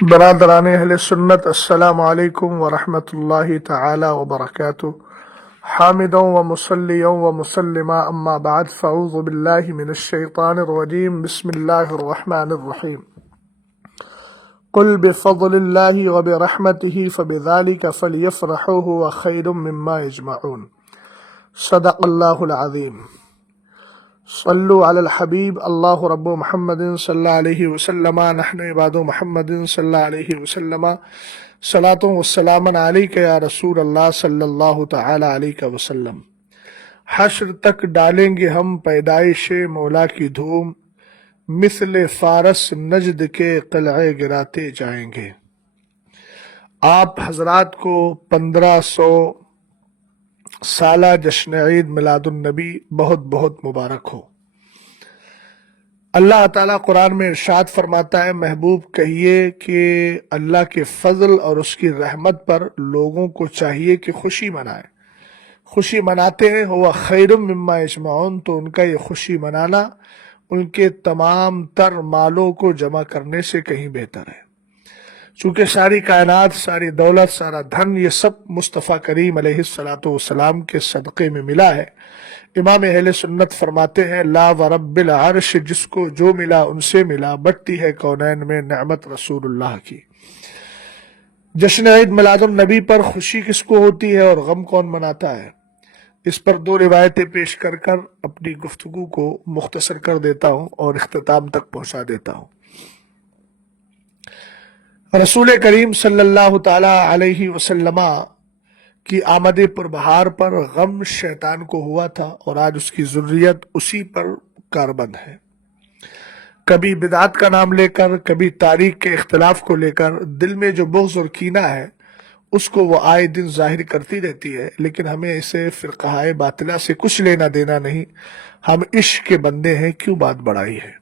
برادران اہل سنت، السلام علیکم ورحمۃ اللہ تعالی وبرکاتہ۔ حامدا و مصلیا و مسلما، اما بعد، فاعوذ باللہ من الشیطان الرجیم، بسم اللہ الرحمن الرحیم۔ قل بفضل اللہ وبرحمتہ فبذلک فلیفرحوا هو خیر مما یجمعون۔ صدق اللہ العظیم۔ صلو علی الحبیب اللہ رب محمد صلی اللہ علیہ وسلم، نحن عباد محمد صلی اللہ علیہ وسلم، صلاۃ والسلام علیک یا رسول اللہ صلی اللہ تعالی علیہ وسلم۔ حشر تک ڈالیں گے ہم پیدائش مولا کی دھوم، مثل فارس نجد کے قلعے گراتے جائیں گے۔ آپ حضرات کو 1500 سالہ جشن عید میلاد النبی بہت بہت مبارک ہو۔ اللہ تعالیٰ قرآن میں ارشاد فرماتا ہے، محبوب کہیے کہ اللہ کے فضل اور اس کی رحمت پر لوگوں کو چاہیے کہ خوشی منائیں۔ خوشی مناتے ہیں ہوا خیر مما یجمعون، تو ان کا یہ خوشی منانا ان کے تمام تر مالوں کو جمع کرنے سے کہیں بہتر ہے، چونکہ ساری کائنات، ساری دولت، سارا دھن، یہ سب مصطفیٰ کریم علیہ الصلوۃ والسلام کے صدقے میں ملا ہے۔ امام اہل سنت فرماتے ہیں، لا ورب العرش، جس کو جو ملا ان سے ملا، بٹتی ہے کونین میں نعمت رسول اللہ کی۔ جشن عید میلاد النبی پر خوشی کس کو ہوتی ہے اور غم کون مناتا ہے؟ اس پر دو روایتیں پیش کر کر اپنی گفتگو کو مختصر کر دیتا ہوں اور اختتام تک پہنچا دیتا ہوں۔ رسول کریم صلی اللہ تعالی علیہ وسلم کی آمد پربہار پر غم شیطان کو ہوا تھا، اور آج اس کی ذریت اسی پر کاربند ہے۔ کبھی بدعت کا نام لے کر، کبھی تاریخ کے اختلاف کو لے کر دل میں جو بغض اور کینہ ہے اس کو وہ آئے دن ظاہر کرتی رہتی ہے، لیکن ہمیں اسے فرقہ باطلہ سے کچھ لینا دینا نہیں۔ ہم عشق کے بندے ہیں، کیوں بات بڑھائی ہے؟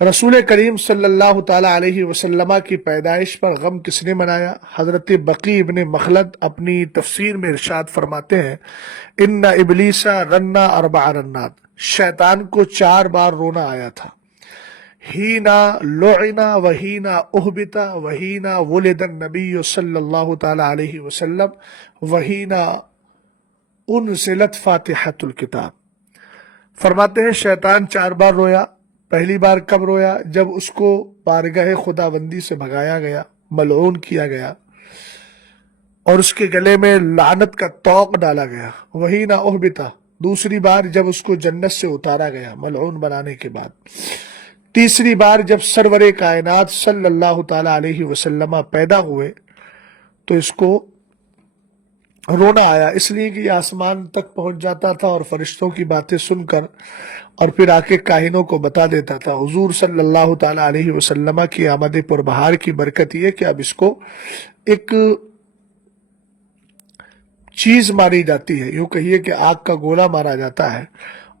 رسول کریم صلی اللہ تعالی علیہ وسلم کی پیدائش پر غم کس نے منایا؟ حضرت بقی ابن مخلد اپنی تفسیر میں ارشاد فرماتے ہیں، ان ابلیس رنا 4 رنات، شیطان کو 4 بار رونا آیا تھا۔ ہینا لعنا وہینا اہبتا وہینا ولد النبی صلی اللہ تعالی علیہ وسلم وہینا انزلت فاتحۃ الکتاب۔ فرماتے ہیں شیطان 4 بار رویا۔ پہلی بار کب رویا؟ جب اس کو بارگاہ خداوندی سے بھگایا گیا، ملعون کیا گیا، اور اس کے گلے میں لعنت کا طوق ڈالا گیا۔ وہی نہ احبتا، دوسری بار جب اس کو جنت سے اتارا گیا ملعون بنانے کے بعد۔ تیسری بار جب سرور کائنات صلی اللہ تعالی علیہ وسلم پیدا ہوئے تو اس کو رونا آیا، اس لیے کہ یہ آسمان تک پہنچ جاتا تھا اور فرشتوں کی باتیں سن کر اور پھر آ کے کاہنوں کو بتا دیتا تھا۔ حضور صلی اللہ تعالی علیہ وسلم کی آمد پربہار کی برکت یہ کہ اب اس کو ایک چیز ماری جاتی ہے، یوں کہیے کہ آگ کا گولا مارا جاتا ہے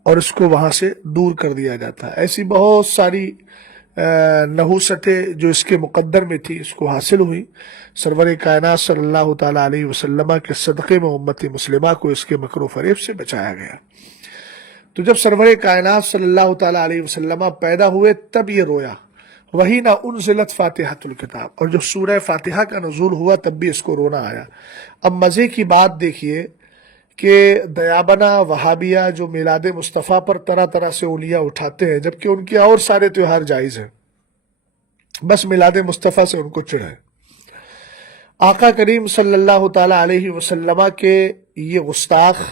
اور اس کو وہاں سے دور کر دیا جاتا ہے۔ ایسی بہت ساری نحوستیں جو اس کے مقدر میں تھی اس کو حاصل ہوئی۔ سرور کائنات صلی اللہ تعالی علیہ وسلم کے صدقے میں امت مسلمہ کو اس کے مکر و فریب سے بچایا گیا۔ تو جب سرور کائنات صلی اللہ تعالی علیہ وسلم پیدا ہوئے تب یہ رویا۔ وہی نہ انزلت فاتحۃ الکتاب، اور جب سورہ فاتحہ کا نزول ہوا تب بھی اس کو رونا آیا۔ اب مزے کی بات دیکھیے کہ دیابنا وہابیہ جو میلاد مصطفیٰ پر طرح طرح سے انگلیاں اٹھاتے ہیں، جبکہ ان کے اور سارے تہوار جائز ہیں، بس میلاد مصطفیٰ سے ان کو چڑھ ہے۔ آقا کریم صلی اللہ تعالی علیہ وسلم کے یہ گستاخ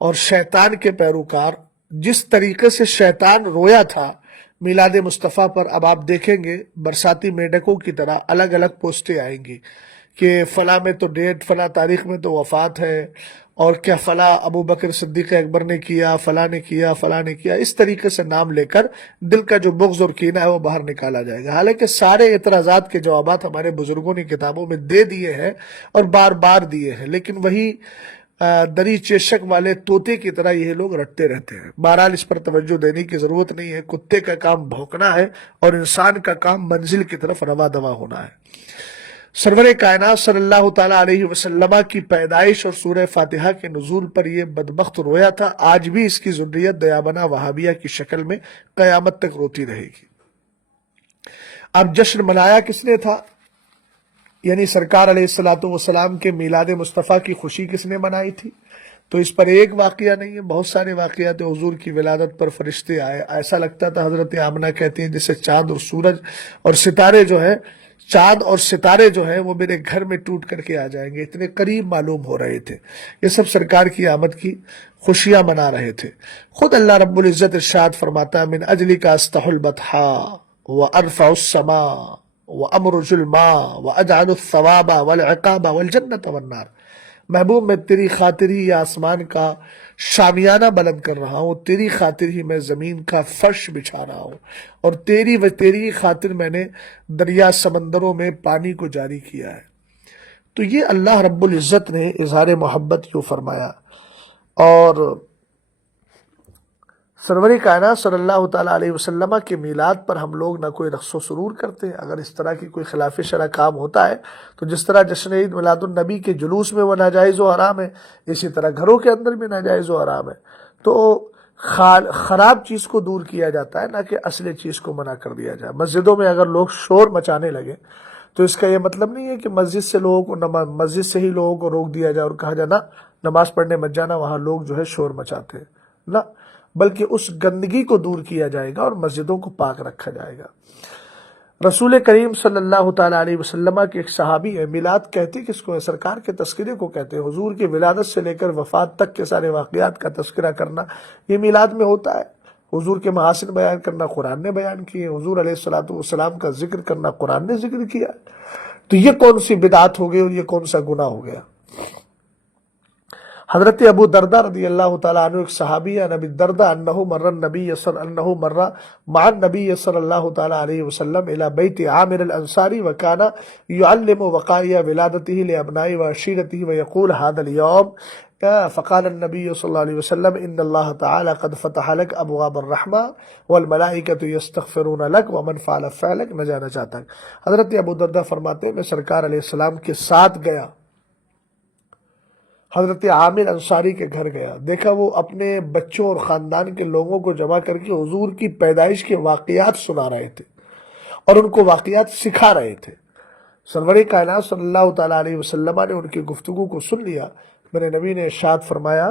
اور شیطان کے پیروکار، جس طریقے سے شیطان رویا تھا میلاد مصطفیٰ پر، اب آپ دیکھیں گے برساتی میڈکوں کی طرح الگ الگ پوسٹیں آئیں گی کہ فلاں میں تو ڈیٹ، فلاں تاریخ میں تو وفات ہے، اور کیا فلاں ابو بکر صدیق اکبر نے کیا، فلاں نے کیا، فلاں نے کیا۔ اس طریقے سے نام لے کر دل کا جو بغض اور کینہ ہے وہ باہر نکالا جائے گا۔ حالانکہ سارے اعتراضات کے جوابات ہمارے بزرگوں نے کتابوں میں دے دیے ہیں اور بار بار دیے ہیں، لیکن وہی دری چیشک والے طوطے کی طرح یہ لوگ رٹتے رہتے ہیں۔ بہرحال اس پر توجہ دینے کی ضرورت نہیں ہے۔ کتے کا کام بھونکنا ہے اور انسان کا کام منزل کی طرف رواں دواں ہونا ہے۔ سرور کائنات صلی اللہ تعالی علیہ وسلم کی پیدائش اور سورہ فاتحہ کے نزول پر یہ بدبخت رویا تھا۔ آج بھی اس کی ذریت دیابنا وہابیہ کی شکل میں قیامت تک روتی رہے گی۔ اب جشن منایا کس نے تھا؟ یعنی سرکار علیہ الصلوۃ والسلام کے میلاد مصطفیٰ کی خوشی کس نے منائی تھی؟ تو اس پر ایک واقعہ نہیں ہے، بہت سارے واقعات حضور کی ولادت پر فرشتے آئے. ایسا لگتا تھا، حضرت آمنہ کہتے ہیں، جیسے چاند اور سورج اور ستارے جو ہے، چاند اور ستارے جو ہے وہ میرے گھر میں ٹوٹ کر کے آ جائیں گے، اتنے قریب معلوم ہو رہے تھے. یہ سب سرکار کی آمد کی خوشیاں منا رہے تھے. خود اللہ رب العزت ارشاد فرماتا ہے، من اجلک استح البطحا وارفع السماء وامرج الماء واجعل الثواب والعقاب والجنت والنار. محبوب میں تیری خاطر ہی یہ آسمان کا شامیانہ بلند کر رہا ہوں، تیری خاطر ہی میں زمین کا فرش بچھا رہا ہوں، اور تیری خاطر میں نے دریا سمندروں میں پانی کو جاری کیا ہے. تو یہ اللہ رب العزت نے اظہار محبت یوں فرمایا. اور سرور کائنات صلی اللہ تعالیٰ علیہ وسلم کے میلاد پر ہم لوگ نہ کوئی رقص و سرور کرتے ہیں. اگر اس طرح کی کوئی خلاف شرع کام ہوتا ہے تو جس طرح جشن عید میلاد النبی کے جلوس میں وہ ناجائز و حرام ہے، اسی طرح گھروں کے اندر بھی ناجائز و حرام ہے. تو خراب چیز کو دور کیا جاتا ہے، نہ کہ اصل چیز کو منع کر دیا جائے. مسجدوں میں اگر لوگ شور مچانے لگے تو اس کا یہ مطلب نہیں ہے کہ مسجد سے ہی لوگوں کو روک دیا جائے اور کہا جائے نہ نماز پڑھنے مت جانا، وہاں لوگ جو ہے شور مچاتے ہیں. نہ، بلکہ اس گندگی کو دور کیا جائے گا اور مسجدوں کو پاک رکھا جائے گا. رسول کریم صلی اللہ تعالیٰ علیہ وسلم کے ایک صحابی ہے. میلاد کہتے کس کو ہے؟ سرکار کے تذکرے کو کہتے ہیں. حضور کی ولادت سے لے کر وفات تک کے سارے واقعات کا تذکرہ کرنا یہ میلاد میں ہوتا ہے. حضور کے محاسن بیان کرنا قرآن نے بیان کیے، حضور علیہ الصلوۃ والسلام کا ذکر کرنا قرآن نے ذکر کیا. تو یہ کون سی بدعت ہو گئی اور یہ کون سا گناہ ہو گیا؟ حضرت ابو دردہ رضی اللہ تعالیٰ عنہ ایک صحابی ہے. نبی دردہ انہ مر مع النبی صلی اللہ تعالیٰ علیہ وسلم الى بیت عامر الانصاری وکان یعلم وقائع ولادته لابنائی وعشیرته ویقول هذا اليوم فقال النبی صلی اللہ علیہ وسلم ان اللہ تعالی قد فتح لك ابواب الرحمہ والملائکۃ یستغفرون لك ومن فعل فعلك نجا نجاتک. حضرت ابو دردہ فرماتے ہیں میں سرکار علیہ السلام کے ساتھ گیا، حضرت عامر انصاری کے گھر گیا، دیکھا وہ اپنے بچوں اور خاندان کے لوگوں کو جمع کر کے حضور کی پیدائش کے واقعات سنا رہے تھے اور ان کو واقعات سکھا رہے تھے. سرور کائنات صلی اللہ تعالیٰ علیہ وسلم نے ان کی گفتگو کو سن لیا. میرے نبی نے ارشاد فرمایا،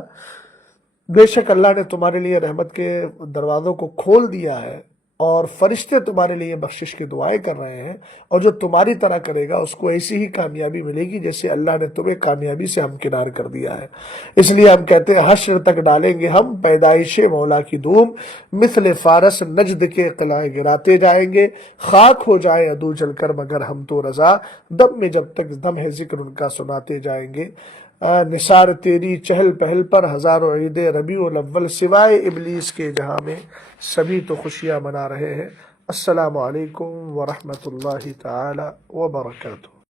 بے شک اللہ نے تمہارے لیے رحمت کے دروازوں کو کھول دیا ہے اور فرشتے تمہارے لیے بخشش کی دعائیں کر رہے ہیں، اور جو تمہاری طرح کرے گا اس کو ایسی ہی کامیابی ملے گی جیسے اللہ نے تمہیں کامیابی سے ہمکنار کر دیا ہے. اس لیے ہم کہتے ہیں حشر تک ڈالیں گے ہم پیدائش مولا کی دھوم، مثل فارس نجد کے قلعے گراتے جائیں گے، خاک ہو جائیں عدو جل کر مگر ہم تو رضا، دم میں جب تک دم ہے ذکر ان کا سناتے جائیں گے. نثار تیری چہل پہل پر ہزاروں عید ربیع الاول سوائے ابلیس کے جہاں میں سبھی تو خوشیاں منا رہے ہیں. السلام علیکم ورحمۃ اللہ تعالی وبرکاتہ.